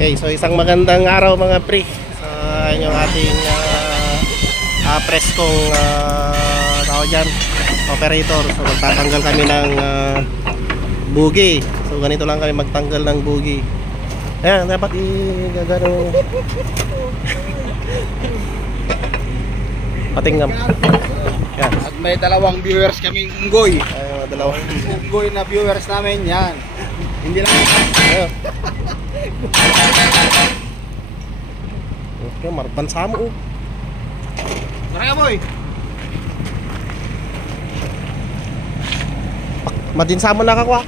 Okay, so isang magandang araw mga pre sa inyong ating preskong tawag dyan, operator. So magtatanggal kami ng bugi. So ganito lang kami magtanggal ng bugi. Ayan, dapat i-gagano patingam. Yan. At may dalawang viewers kaming unggoy. Ay, dalawang Unggoy na viewers namin yan. Hindi lang. ayun. Okay, marbansa mo oh. Tara ka boy. Madinsa mo nakakuha.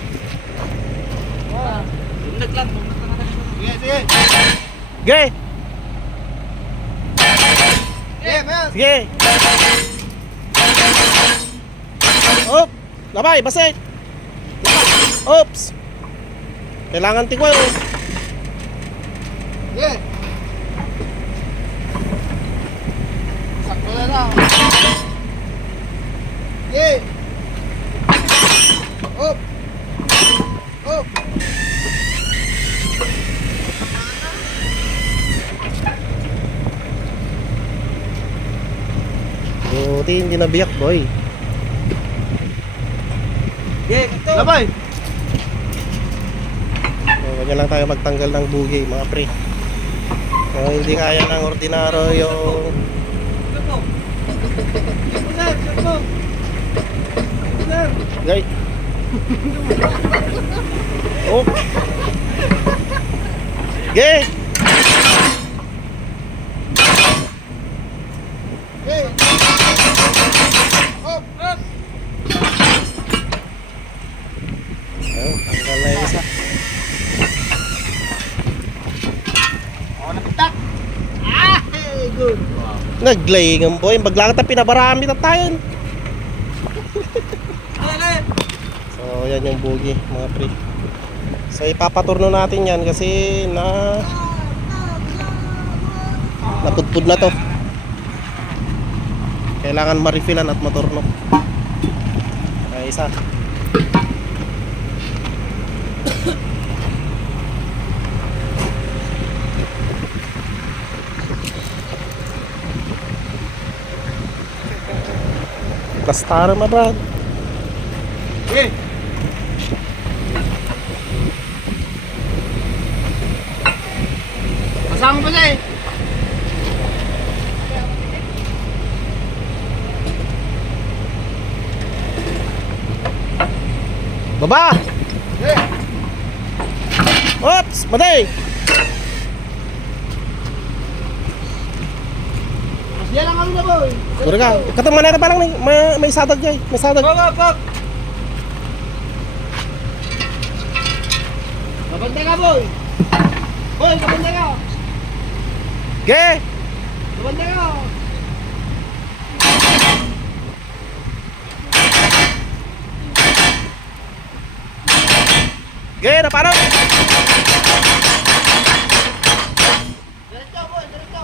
Naglag. Sige, sige. Sige! Sige, man. Sige! Op! Labay, basik! Oops! Kailangan tingway oh. Sige. Sakto na lang. Sige. Up. Up. Buti hindi nabiyak boy. Sige, labay. So, ganyan lang tayo magtanggal ng bugi mga pre. So, hindi kaya ng ordinaro yung gay. Oh. Gay. Sige. Up. Up. Ayun, tanggal na yung isa. Oh, napitak. Ah, hey, good. Naglayingan boy, baglangat na pinabarami na tayo. So yan yung bugi mga pre. So ipapaturno natin yan kasi napudpud na to. Kailangan ma-refillan at maturno. Ay isa. Plastara ma brad. Sige. Kasama pa siya eh. Baba! Sige. Oops! Matay! Masya lang kami na boy. Dura ka. Katong manera pa lang may sadag dyan. May sadag. Go, go, go. Kabantay ka boy. Boy, kabantay ka. Ge! Kabantay ka. Ge! Napanaw! Diretso boy, diretso.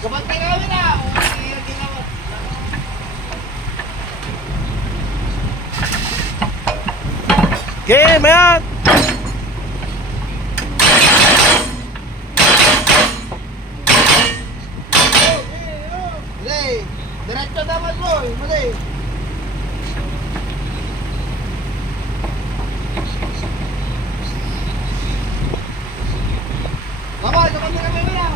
Kabantay ka kami na. Hindi na mo. Ge! Mayan! Mali. Diretso dapat boy, mali. Baba, kabantay kami na.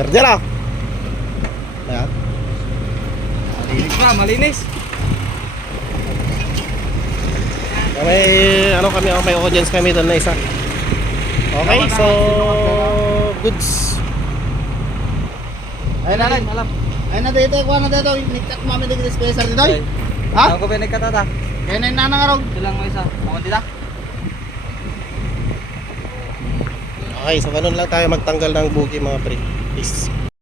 Kerja lah. Ayan. Malinis na, malinis. May ano kami, may audience kami doon na isa. Okay, so goods. Ay na, malam. Ay na dito, kuha na dito. Niktat mami dito special dito. Ha? Ako ba nagkatata? Kaya na nanang araw. Silang mo isa. Ako dito. Okay, so ganun lang tayo magtanggal ng bugi mga pre. Peace.